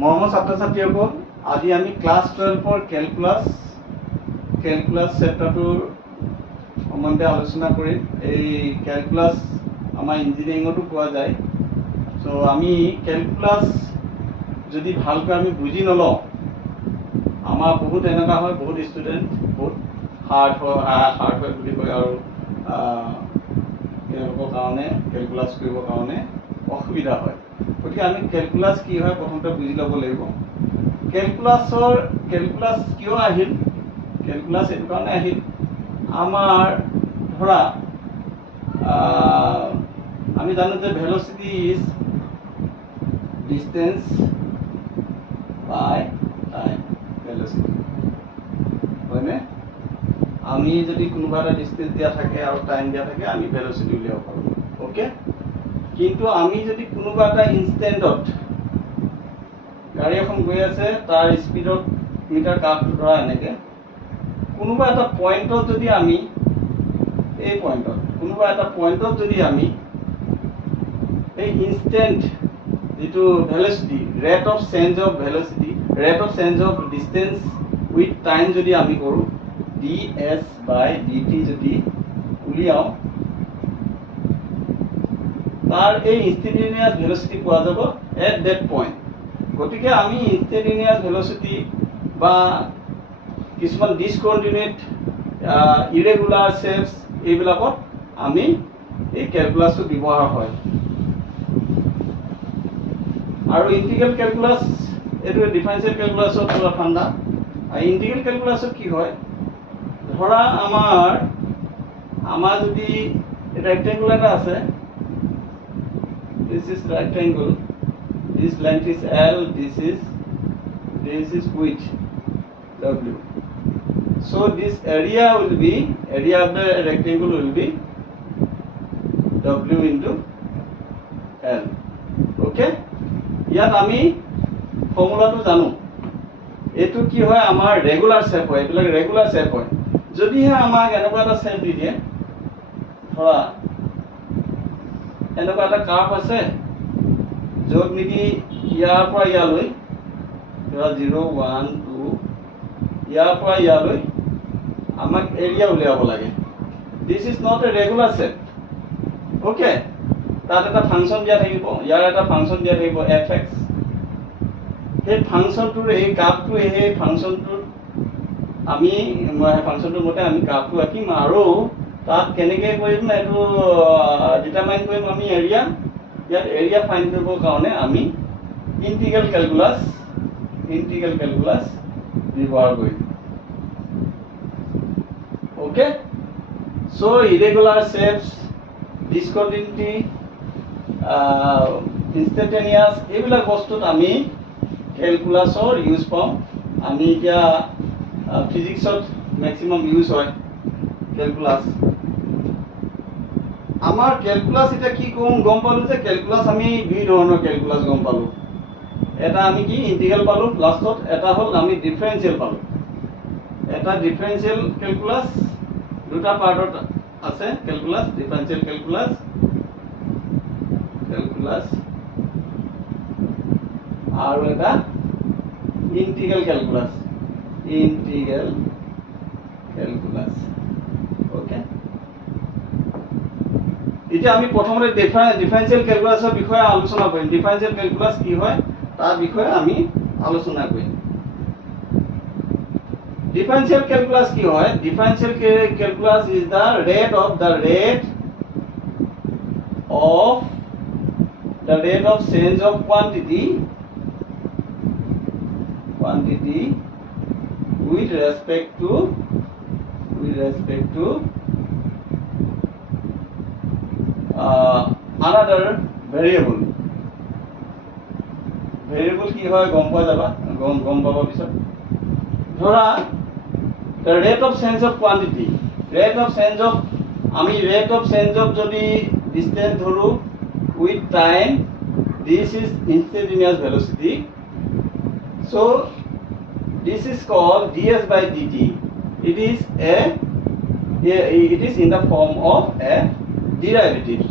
মৰমৰ ছাত্ৰ ছাত্ৰীসকল, আজি আমি ক্লাছ 12 কেলকুলাছ চেপ্টাৰটোৰ সম্বন্ধে আলোচনা কৰিম। এই কেলকুলাছ আমাৰ ইঞ্জিনিয়াৰিঙতো পোৱা যায়। চ' আমি কেলকুলাছ যদি ভালকৈ আমি বুজি নলওঁ, আমাৰ বহুত এনেকুৱা হয়, বহুত ষ্টুডেণ্ট বহুত হাৰ্ড হয় বুলি কয়, আৰু তেওঁলোকৰ কাৰণে কেলকুলাছ কৰিবৰ কাৰণে অসুবিধা হয়। গতিকে আমি কেলকুলাছ কি হয় প্ৰথমতে বুজি ল'ব লাগিব। কেলকুলাছ কিয় আহিল? কেলকুলাছ এইটো কাৰণে আহিল, আমাৰ ধৰা আমি জানো যে velocity is distance by time. Velocity হয়নে? আমি যদি কোনোবা এটা ডিষ্টেঞ্চ দিয়া থাকে আৰু টাইম দিয়া থাকে, আমি ভেল'চিটি উলিয়াব পাৰোঁ। অ'কে, কিন্তু আমি যদি কোনোবা এটা ইনষ্টেণ্টত গাড়ী এখন গৈ আছে, তাৰ স্পীডত মিটাৰ কাৰ্ভটো ধৰা এনেকৈ, কোনোবা এটা পইণ্টত যদি আমি এই ইনষ্টেণ্ট যিটো velocity, rate of change of distance with time যদি আমি কৰোঁ, ds/dt যদি উলিয়াওঁ, তাৰ এই ইনষ্টেণ্টেনিয়াছ ভেল'চিটি পোৱা যাব এট ডেট পইণ্ট। গতিকে আমি ইনষ্টেণ্টেনিয়াছ ভেল'চিটি বা কিছুমান ডিছকণ্টিনিউট ইৰেগুলাৰ শেপছ, এইবিলাকত আমি এই কেলকুলাছটো ব্যৱহাৰ হয়। আৰু ইণ্টিগ্ৰেল কেলকুলাছ, এইটো ডিফাৰেঞ্চিয়েল কেলকুলাছত পুৰা ঠাণ্ডা। আৰু ইণ্টিগ্ৰেল কেলকুলাছত কি হয়, ধৰা আমাৰ যদি ৰেক্টেংগুল এটা আছে, this is rectangle, this length is L, this is width W. So this area of the rectangle will be W into L. Okay, ইয়াত আমি ফৰ্মুলাটো জানো। এইটো কি হয়, আমাৰ ৰেগুলাৰ শেপ হয়, এইবিলাক ৰেগুলাৰ শেপ হয়। যদিহে আমাক এনেকুৱা এটা শেপ দি দিয়ে, ধৰা এনেকুৱা এটা কাৰ্ভ আছে, য'ত নেকি ইয়াৰ পৰা ইয়ালৈ ধৰা 0, 1, 2, ইয়াৰ পৰা ইয়ালৈ আমাক এৰিয়া উলিয়াব লাগে। This is not a regular shape. Okay, তাত এটা ফাংচন দিয়া থাকিব, ইয়াৰ এটা ফাংচন দিয়া থাকিব fx। সেই ফাংচনটোৰ এই কাৰ্ভটো, সেই ফাংচনটোৰ ফাংচনটোৰ মতে আমি কাৰ্ভটো ৰাখিম, আৰু তাত কেনেকৈ কৰিম এইটো ডিটাৰমাইন কৰিম আমি এৰিয়া। ইয়াত এৰিয়া ফাইণ্ড কৰিবৰ কাৰণে আমি ইণ্টিগ্ৰেল কেলকুলাছ ব্যৱহাৰ কৰিম। অ'কে, চ' ইৰেগুলাৰ শেপছ, ডিছকণ্টিনিউটি, ইনষ্টেণ্টেনিয়াছ, এইবিলাক বস্তুত আমি কেলকুলাছৰ ইউজ পাওঁ। আমি এতিয়া ফিজিক্সত মেক্সিমাম ইউজ হয় কেলকুলাছ। আমাৰ কেলকুলাছ এতিয়া কি গম পালোঁ যে কেলকুলাছ আমি দুই ধৰণৰ কেলকুলাছ গম পালোঁ। এটা আমি কি ইণ্টিগ্ৰেল পালোঁ লাষ্টত, এটা হ'ল আমি ডিফাৰেঞ্চিয়েল পালোঁ। এটা ডিফাৰেঞ্চিয়েল কেলকুলাছ, দুটা পাৰ্টত আছে কেলকুলাছ, ডিফাৰেঞ্চিয়েল কেলকুলাছ আৰু এটা ইণ্টিগ্ৰেল কেলকুলাছ। অ'কে, এতিয়া আমি প্ৰথমতে ডিফাৰেঞ্চিয়েল কেলকুলাছৰ বিষয়ে আলোচনা কৰিম। ডিফাৰেঞ্চিয়েল কেলকুলাছ কি হয় তাৰ বিষয়ে আমি আলোচনা কৰিম। ডিফাৰেঞ্চিয়েল কেলকুলাছ কি হয়? Differential calculus is the rate of change of quantity with respect to another variable. Variable কি হয় গম পাবা পিছত। ধৰা rate of change of quantity, আমি ৰেট অফ চেঞ্জ অফ যদি ডিষ্টেঞ্চ ধৰোঁ with time, this is instantaneous velocity. So' this is called ds/dt. It is in the form of a derivative.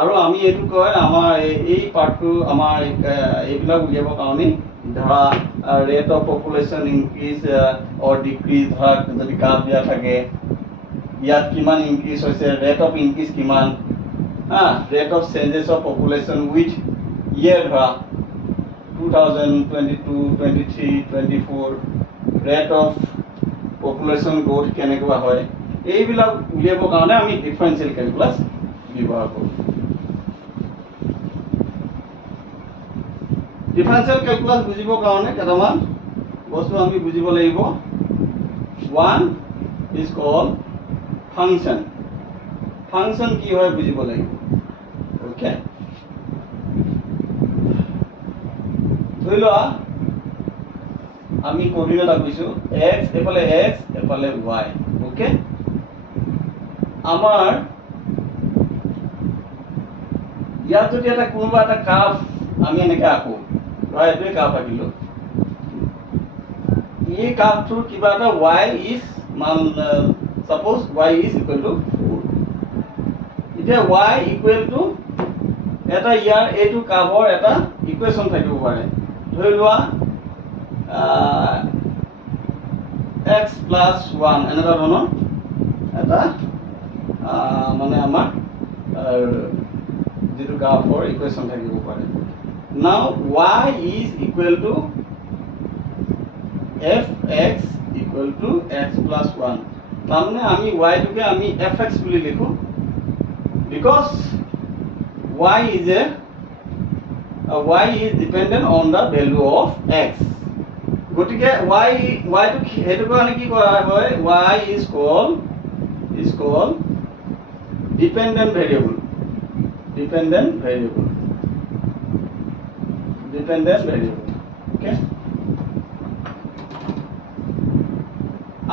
আৰু আমি এইটো কয় আমাৰ এই পাৰ্টটো আমাৰ এইবিলাক উলিয়াবৰ কাৰণে ধৰা rate of population increase or decrease ধৰা যদি কাপ দিয়া থাকে ইয়াত কিমান ইনক্ৰিজ হৈছে ৰেট অফ ইনক্ৰিজ কিমান rate of changes of population with year ধৰা 2022, 23, 24 ৰেট অফ পপুলেশ্যন গ্ৰোথ কেনেকুৱা হয় এইবিলাক উলিয়াবৰ কাৰণে আমি ডিফাৰেঞ্চিয়েল কেলকুলাছ ব্যৱহাৰ কৰোঁ। ডিফাৰেঞ্চিয়েল কেলকুলাছ বুজিবৰ কাৰণে কেইটামান বস্তু আমি বুজিব লাগিব। One is called function. Function কি হয় বুজিব লাগিব। অ'কে, ধৰি লোৱা আমি কোঅৰ্ডিনেট আঁকিছোঁ এক্স এফালে এক্স এফালে ৱাই। অ'কে, আমাৰ ইয়াত যদি এটা কোনোবা এটা কাৰ্ভ আমি এনেকৈ আঁকো ধৰা এইটোৱে কাৰ্ভ আঁকিলোঁ এই কাৰ্ভটোৰ কিবা এটা y is suppose y is equal to 4। এতিয়া ৱাই ইকুৱেল টু এটা ইয়াৰ এইটো কাৰ্ভৰ এটা ইকুৱেশ্যন থাকিব পাৰে ধৰি লোৱা x প্লাছ 1 এনেকুৱা ধৰণৰ এটা মানে আমাৰ যিটো কাৰ্ভৰ ইকুৱেশ্যন থাকিব পাৰে। নাও y is equal to fx equal to x plus 1। তাৰমানে আমি y-টোকে আমি fx বুলি লিখোঁ because y is dependent on the value of x। গতিকে y-টোক সেইটো কাৰণে কি কৰা হয় y is called dependent variable। Okay,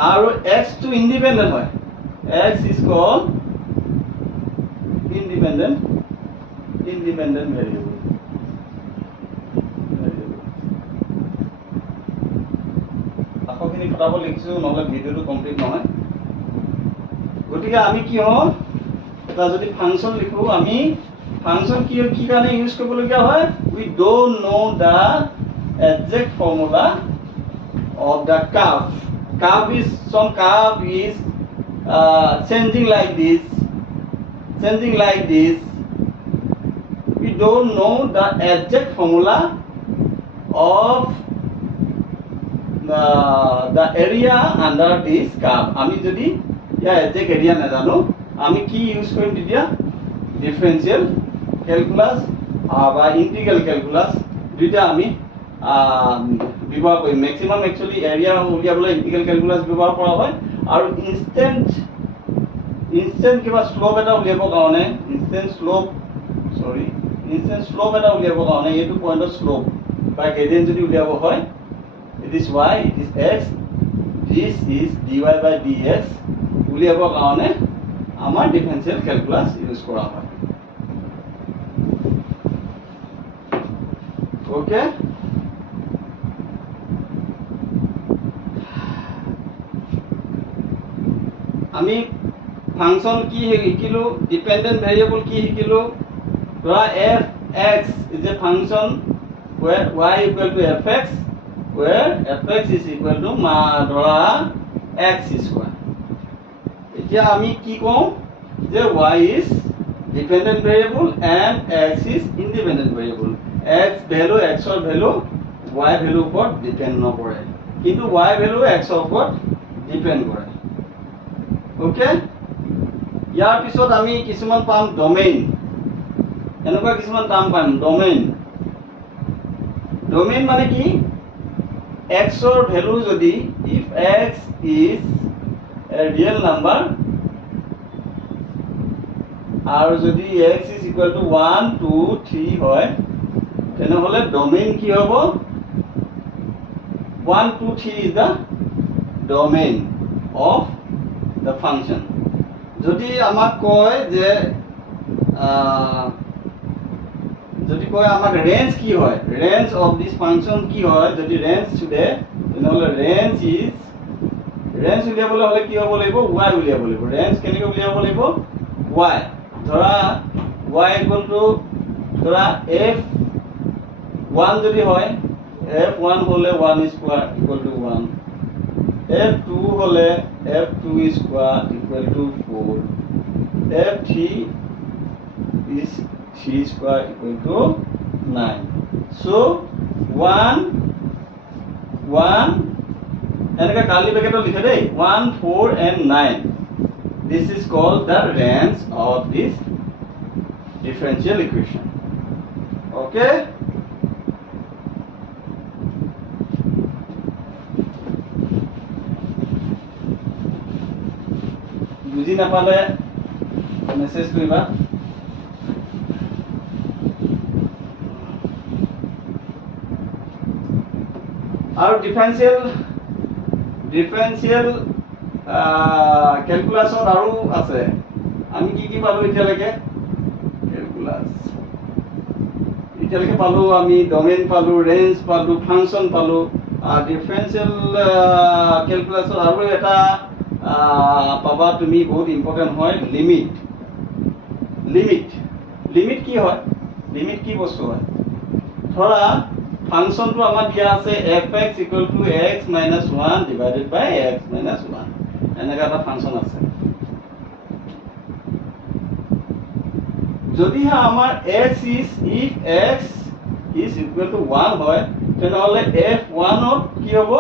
আৰু x টো ইণ্ডিপেণ্ডেণ্ট হয় x is called independent variable। আখৰখিনি ফটাফট লিখিছোঁ নহ'লে ভিডিঅ'টো কমপ্লিট নহয়। গতিকে আমি কি হ'ল এটা যদি ফাংচন লিখোঁ আমি ফাংচন কি কাৰণে ইউজ কৰিবলগীয়া হয় we don't know the exact formula of the curve. Curve is changing like this. We don't know the exact formula of the area under this curve। আমি যদি ইয়াৰ exact area নাজানো আমি কি ইউজ কৰিম তেতিয়া ডিফাৰেঞ্চিয়েল কেলকুলাছ বা ইণ্টিগ্ৰেল কেলকুলাছ দুইটা আমি ব্যৱহাৰ কৰিম। মেক্সিমাম একচুৱেলি এৰিয়া উলিয়াবলৈ ইণ্টিগ্ৰেল কেলকুলাছ ব্যৱহাৰ কৰা হয় আৰু ইনষ্টেণ্ট কিবা শ্লোপ এটা উলিয়াবৰ কাৰণে ইনষ্টেণ্ট শ্লোপ এটা উলিয়াবৰ কাৰণে এইটো পইণ্টৰ শ্লোপ বা গ্ৰেডিয়েণ্ট যদি উলিয়াব হয় it is y it is x this is dy by dx উলিয়াবৰ কাৰণে আমাৰ ডিফাৰেঞ্চিয়েল কেলকুলাছ ইউজ কৰা হয়। অ'কে, আমি ফাংচন কি শিকিলোঁ ডিপেণ্ডেণ্ট ভেৰিয়েবল কি শিকিলোঁ ধৰা fx is a function where y equal to fx where fx is equal to ধৰা x square। এতিয়া আমি কি কওঁ যে y is dependent variable and x is independent variable। x value x ৰ ভেলু y ভেলুৰ ওপৰত ডিপেণ্ড নকৰে কিন্তু y ভেলু x ৰ ওপৰত ডিপেণ্ড কৰে। ওকে, ইয়াৰ পিছত আমি কিছুমান পাম ডমেইন। এনেকুৱা কিছুমান টাৰ্ম পাম ডমেইন মানে কি x ৰ ভেলু যদি if x is a real number আৰু যদি x is equal to 1 2 3 হয় তেনেহ'লে ডমেইন কি হ'ব 1 2 3 is the domain of the function। যদি আমাক কয় যে যদি কয় আমাক ৰেঞ্জ কি হয় ৰেঞ্জ অফ দিছ ফাংচন কি হয় যদি ৰেঞ্জ সোধে তেনেহ'লে ৰেঞ্জ উলিয়াবলৈ হ'লে কি হ'ব লাগিব y উলিয়াব লাগিব। ৰেঞ্জ কেনেকৈ উলিয়াব লাগিব y ধৰা y equal to ধৰা f1 যদি হয় f1 হলে 1 স্কয়ার equal to 1 f2 হলে f2 square equal to 4 f3 is 3 square equal to 9 so 1 1 এনেকা কালি ব্ৰেকেটত লিখে দেই 1 4 and 9 this is called the range of this differential equation okay বুজি নাপালে মেসেজ কৰিবা আৰু ডিফাৰেনশিয়েল ক্যালকুলাসত আৰু আছে আমি কি পালো এতিয়ালৈকে ক্যালকুলাস এতিয়ালৈকে পালো আমি ডোমেইন পালো ৰেঞ্জ পালো ফাংশন পালো ডিফাৰেনশিয়েল ক্যালকুলাসত আৰু এটা পাবা তুমি বহুত ইম্পৰ্টেন্ট হয় লিমিট কি হয় লিমিট কি বস্তু হয় ধৰা ফাংশন তো আমাৰ দিয়া আছে fx equal to x minus 1 divided by x minus 1 এনেকা এটা ফাংশন আছে যদি আমাৰ x is if x is equal to 1 হয় তেনেহলে f1 ত কি হ'ব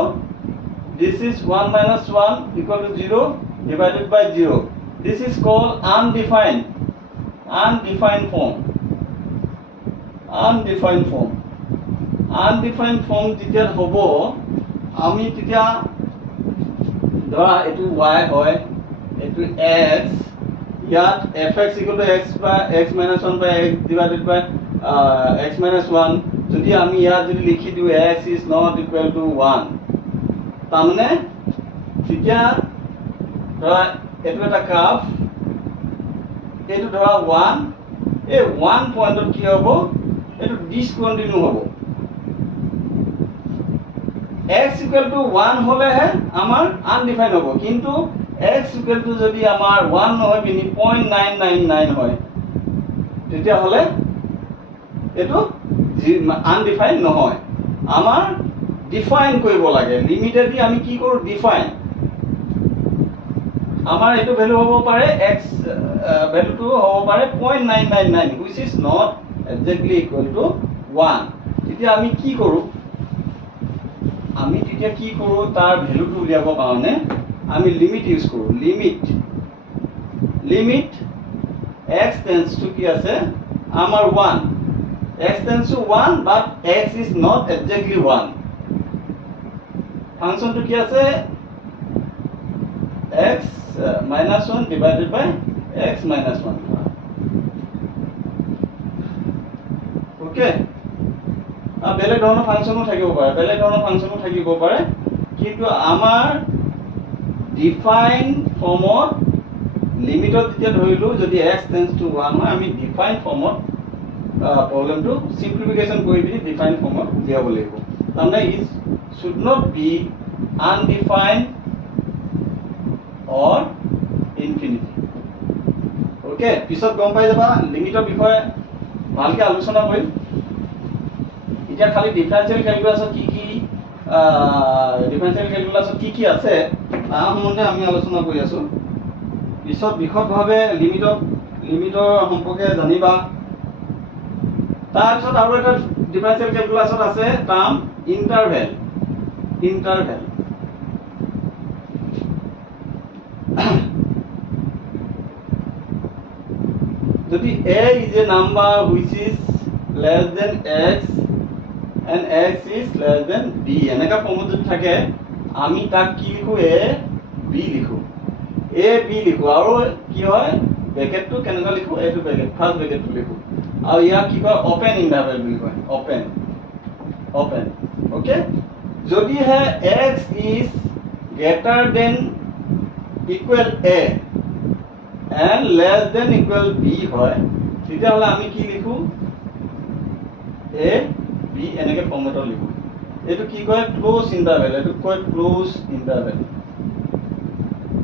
this is 1 minus 1 equal to 0 divided by 0 this is called undefined form undefined form যেতিয়া হ'ব আমি তেতিয়া ধৰা এটো y হয় এটো x ইয়াত fx equal to x minus 1 by x divided by x minus 1 যদি আমি ইয়াত যদি লিখি দিও x is not equal to 1 তামনে তেতিয়া ধৰা এটো এটা কাৰ্ভ এটো ধৰা 1 এই 1 পয়েন্টত কি হ'ব এটো ডিসকন্টিনিউ হ'ব x equal to 1 হলে হে আমাৰ আনডিফাইন্ড হ'ব কিন্তু x equal to যদি আমাৰ 1 নহয় বিনি 0.999 হয় তেতিয়া হলে এটো আনডিফাইন্ড নহয় আমাৰ ডিফাইন কৰিব লাগে লিমিটেডলি আমি কি কৰো ডিফাইন আমাৰ এটো ভ্যালু হ'ব পাৰে x ভ্যালু টু হ'ব পাৰে 0.999 which is not exactly equal to 1 তেতিয়া আমি কি কৰো তাৰ ভ্যালুটো উলিয়াব কাৰণে আমি লিমিট ইউজ কৰো লিমিট x tends to কি আছে আমাৰ 1 x tends to 1 but x is not exactly 1 function তো কি আছে x minus 1 divided by x minus 1 okay বেলেগ ধৰণৰ ফাংশনো থাকিব পাৰে কিন্তু আমাৰ ডিফাইন ফৰ্মত লিমিটত যেতিয়া ধৰিলো যদি x tends to 1 হয় আমি ডিফাইন ফৰ্মত প্ৰবলেমটো সিম্পলিফিকেশন কৰি দি ডিফাইন ফৰ্মত উলিয়াব লাগিব তাৰমানে is should not be undefined or infinity okay পিছত গম পাই যাবা লিমিটৰ বিষয়ে ভালকে আলোচনা কৰিম এতিয়া খালি ডিফাৰেনশিয়েল ক্যালকুলাসত কি আছে তাৰ সম্বন্ধে আমি আলোচনা কৰি আছো পিছত বিশদভাৱে লিমিটৰ সম্পৰ্কে জানিবা তাৰপিছত আৰু এটা ডিফাৰেনশিয়েল ক্যালকুলাসত আছে টার্ম ইন্টারভ্যাল যদি a is a number which is less than x and x is less than b এনেকা ফৰ্মত যদি থাকে আমি তাক কি লিখো a b লিখো আৰু কি হয় ব্ৰেকেটটো কেনেকা লিখো এটো ব্ৰেকেট ফাৰ্স্ট ব্ৰেকেটটো লিখো আৰু ইয়াক কি কয় ওপেন ইন্টারভ্যাল বুলি কয় ওপেন ওকে যদি হে x is greater than equal a and less than equal b হয় তেতিয়া হলে আমি কি লিখো a b এনেকে ফৰ্মেটত লিখো এটো কি কয় ক্লোজ ইন্টাৰভ্যাল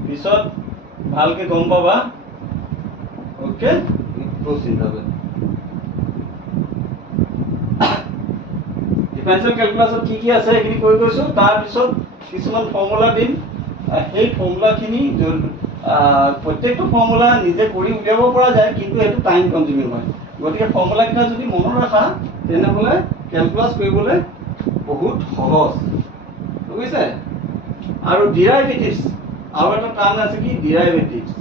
পিছত ভালকে গম পাবা ওকে ক্লোজ ইন্টাৰভ্যাল ডিফাৰেনশিয়েল ক্যালকুলাসত কি আছে এখিনি কৈ গৈছো তাৰ পিছত কিছুমান ফৰ্মুলা দিম সেই ফৰ্মুলাখিনি প্ৰত্যেকটো ফৰ্মুলা নিজে কৰি উলিয়াব পৰা যায় কিন্তু এটো টাইম কনজিউমিং হয় গতিকে ফৰ্মুলা কিটা যদি মনত ৰাখা তেনেহলে ক্যালকুলাস কৰিবলৈ বহুত সহজ বুজিছে আৰু ডেৰিভেটিভস আৰু এটা টাৰ্ম আছে কি ডেৰিভেটিভস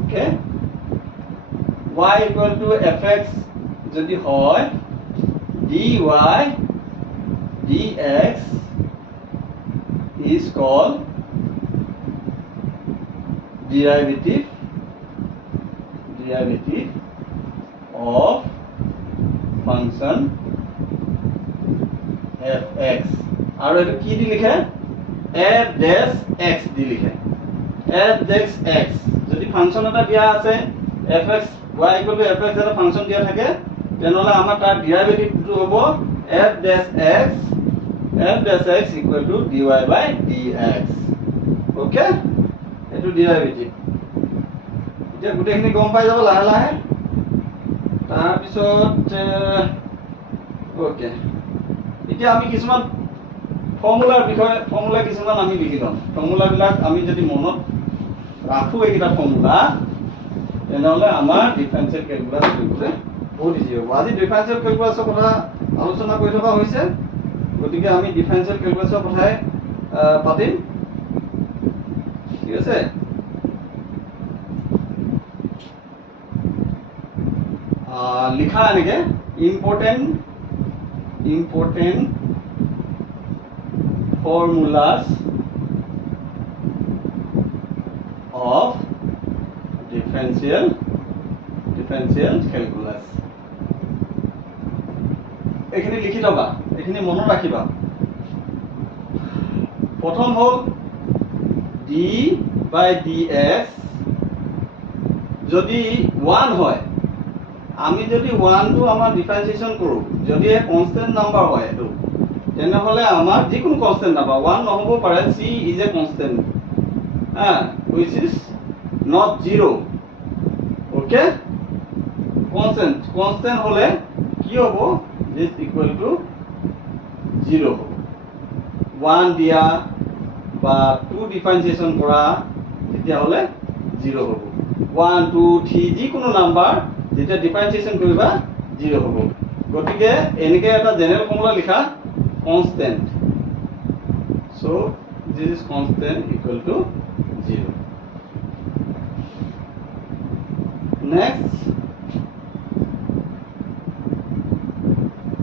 okay y equal to fx যদি হয় dy dx is called derivative of function fx আৰু এটো কি দি লিখে f dash x দি লিখে f dash x যদি ফাংশন এটা দিয়া আছে fx y equal to fx এটা ফাংশন দিয়া থাকে তেনেহলে আমাৰ তাৰ ডেৰিভেটিভটো হ'ব f dash x equal to dy by dx okay এটো ডেৰিভেটিভ এতিয়া গুটেখিনি গম পাই যাব লাহে লাহে তাৰ পিছত ওকে এতিয়া আমি কিছুমান ফৰ্মুলা কিছুমান আমি লিখি লম ফৰ্মুলা বিলাক আমি যদি মনত ৰাখো এইটা ফৰ্মুলা তেনেহলে আমাৰ ডিফাৰেনশিয়েল ক্যালকুলাস কৰিবলৈ বহুত ইজি হ'ব আজি ডিফাৰেনশিয়েল ক্যালকুলাসৰ কথা আলোচনা কৰি থকা হৈছে গতিকে আমি ডিফাৰেনশিয়েল ক্যালকুলাসৰ কথাই পাতিম ঠিক আছে লিখা এনেকে important formulas of differential calculus এখানে লিখি লবা এখানে মনত রাখিবা প্রথম হল d by dx যদি 1 হয় আমি যদি 1 টো আমাৰ ডিফাৰেন্সিয়েশন কৰো যদি এ কনস্ট্যান্ট নাম্বাৰ হয় এটো তেনেহলে আমাৰ যিকোনো কনস্ট্যান্ট নাম্বাৰ 1 নহব পাৰে c is a constant which is not 0 okay constant হলে কি হ'ব this equal to 0 হ'ব 1 দিয়া বা 2 ডিফারেন্সিয়েশন কৰা তেতিয়া হলে 0 হ'ব 1 2 3 যিকোনো নাম্বাৰ যেটা ডিফাৰেন্সিয়েশন কৰিবা 0 হ'ব গতিকে এনেকে এটা জেনারেল ফর্মুলা লিখা constant so this is constant equal to 0 next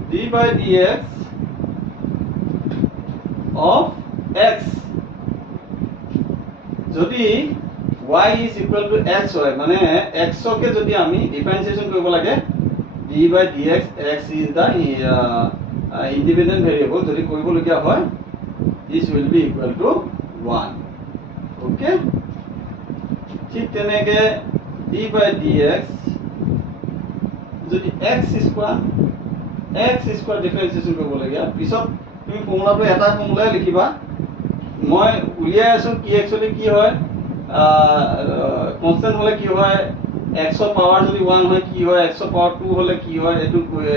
d by dx of x যদি y is equal to x হয় মানে x কে যদি আমি ডিফারেন্সিয়েশন কৰিব লাগে d by dx x is the independent variable যদি কৰিব লগিয়া হয় this will be equal to 1 okay ঠিক তেনেকে d by dx যদি x square ডিফারেন্সিয়েশন কৰিব লগিয়া পিছত তুমি ফৰ্মুলাটো এটা ফৰ্মুলাই লিখিবা মই উলিয়াই আছো কি একচুয়ালি কি হয় কনস্ট্যান্ট হলে কি হয় x ৰ পাৱাৰ যদি 1 হয় কি হয় x ৰ পাৱাৰ 2 হলে কি হয়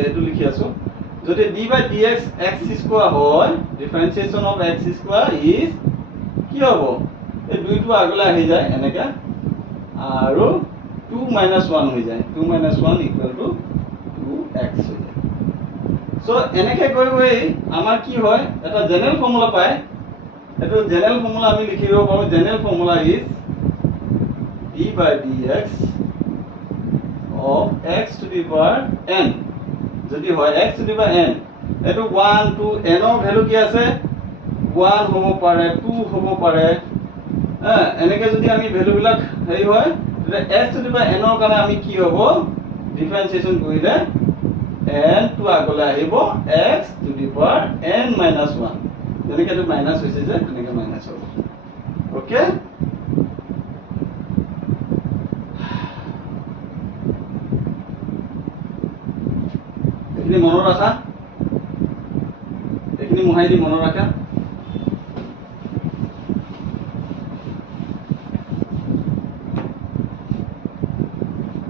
এটো লিখি আছো যদি d by dx x square হয় differentiation of x square is কি হ'ব এই দুইটো আগলে আহি যায় এনেকা আৰু 2 1 হৈ যায় 2 1 equal to 2x হৈ যায় সো এনেকে গৈ আমাৰ কি হয় এটা জেনাৰেল ফৰ্মুলা পায় এটো জেনাৰেল ফৰ্মুলা আমি লিখি দিব পাৰো general formula is d by dx of x to the power n যদি হয় x to the power n এটো 1 2 n ৰ ভ্যালু কি আছে 1 হ'ব পাৰে 2 হ'ব পাৰে এনেকে যদি আমি ভ্যালু বিলাক হেই হয় তেতিয়া x to the power n ৰ কাৰণে আমি কি হ'ব ডিফাৰেন্সিয়েশন কৰিলে n to আগলে আহিব x to the power n minus 1 যেনেকে তো মাইনাস হৈছে যে তেনেকে মাইনাস হ'ব ওকে এখিনি মনত ৰাখা এখিনি মুহাই দি মনত ৰাখা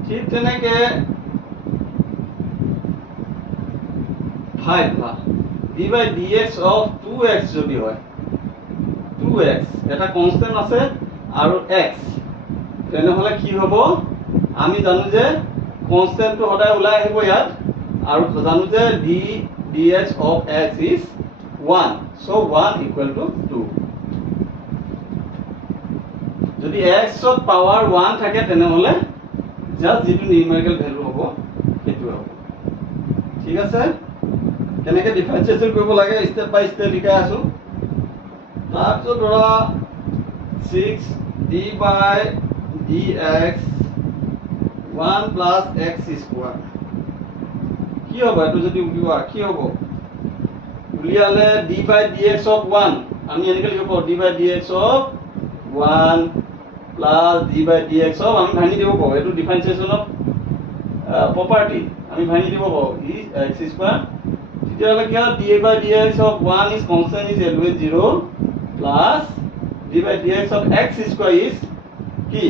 ঠিক তেনেকে ভাগ d by dx of 2x যদি হয় 2x এটা কনস্ট্যান্ট আছে আৰু x তেনেহলে কি হ'ব আমি জানো যে কনস্ট্যান্টটো সদায় ওলাই আহিব ইয়াত আৰু জানো যে dx of x is 1 so 1 equal to 2 যদি x ত পাৱাৰ 1 থাকে তেনেহলে জাস্ট যেটো নিউমেৰিকেল ভ্যালু হ'ব সেইটো হ'ব ঠিক আছে কেনেকৈ ডিফাৰেন্সিয়েচন কৰিব লাগে স্টেপ বাই স্টেপ শিকাই আছো তাৰপিছত ধৰা 6 d by dx 1 plus x square কি হ'ব এটো যদি উলিওৱা কি হ'ব উলিয়ালে d by dx of 1 আমি এনেকৈ লিখিব পাৰো d by dx of 1 plus d by dx of আমি ভাঙি দিব পাৰো এটো ডিফাৰেন্সিয়েচন অফ property আমি ভাঙি দিব পাৰো x square তেতিয়াহলে কি হয় d by dx of 1 is constant is always 0 plus d by dx of x square is কি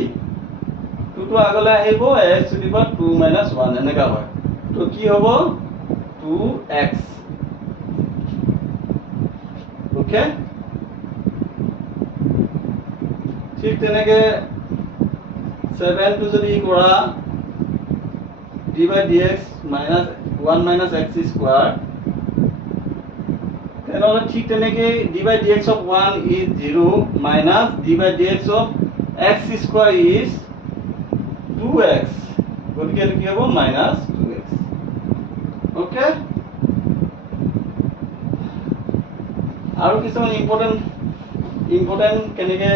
2 to আগলৈ আহিব x to the power 2 minus 1 এনেকা হয় তো কি হ'ব 2x ওকে ঠিক তেনেকে 7 to যদি কৰা d by dx minus 1 minus x square তেনেহলে ঠিক তেনেকে d by dx of 1 is 0 minus d by dx of x square is 2x গতিকে এটো কি হ'ব minus 2x ওকে আৰু কিছুমান ইম্পৰ্টেন্ট কেনেকে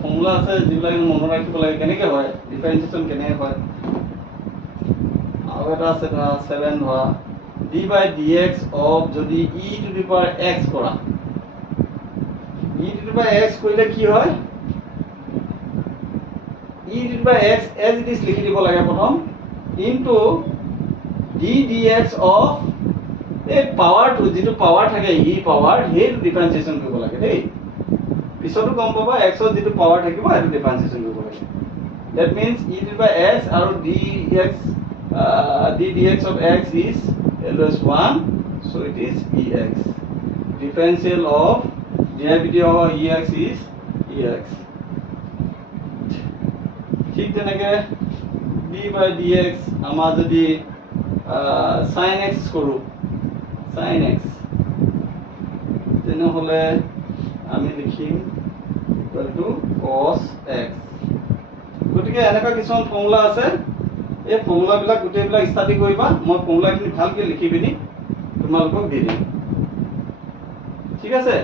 ফৰ্মুলা আছে যিবিলাক মনত ৰাখিব লাগে কেনেকে হয় ডিফাৰেন্সিয়েচন কেনেকে হয় আৰু এটা আছে 7 ধৰা d by dx of যদি e to the power x কৰা e to the power x কৰিলে কি হয় e to the power x as it is লিখি দিব লাগে প্ৰথম into d dx of এই পাৱাৰটো যেটো পাৱাৰ থাকে e পাৱাৰ হেই ডিফাৰেন্সিয়েচন কৰিব লাগে দেই পিছতো গম পাবা x ৰ যেটো পাৱাৰ থাকিব হেতু ডিফাৰেন্সিয়েচন কৰিব লাগে that means e to the power x আৰু d dx of x is always 1 so it is ex differential of derivative of ex is ex ঠিক তেনেকে d by dx আমাৰ যদি sin x কৰো sin x তেনেহলে আমি লিখিম equal to cos x গতিকে এনেকা কিছুমান ফৰ্মুলা আছে এই ফৰ্মুলা বিলাক গোটেইবিলাক ষ্টাডি কৰিবা মই ফৰ্মুলাখিনি ভালকৈ লিখি পিনি তোমালোকক দি দিম ঠিক আছে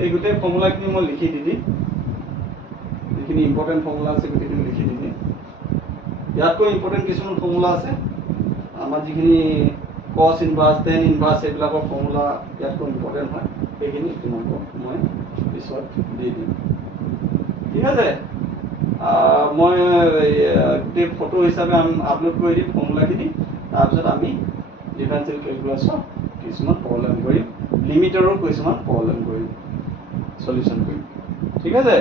এই গোটেই ফৰ্মুলাখিনি মই লিখি দি দিম যিখিনি ইম্পৰ্টেন্ট ফৰ্মুলা আছে গোটেইখিনি লিখি দি দিম ইয়াতকৈ ইম্পৰ্টেন্ট কিছুমান ফৰ্মুলা আছে আমাৰ যিখিনি cos inverse tan inverse এইবিলাকৰ ফৰ্মুলা ইয়াতকৈ ইম্পৰ্টেন্ট হয় এইখিনি তোমালোকক মই পিছত দি দিম ঠিক আছে মই গোটেই ফটো হিচাপে আপলোড কৰি দিম ফৰ্মুলাখিনি তাৰপিছত আমি ডিফাৰেন্সিয়েল কেলকুলাছৰ কিছুমান প্ৰব্লেম কৰিম লিমিটৰো কিছুমান প্ৰব্লেম কৰিম সলিউশন কৰিম ঠিক আছে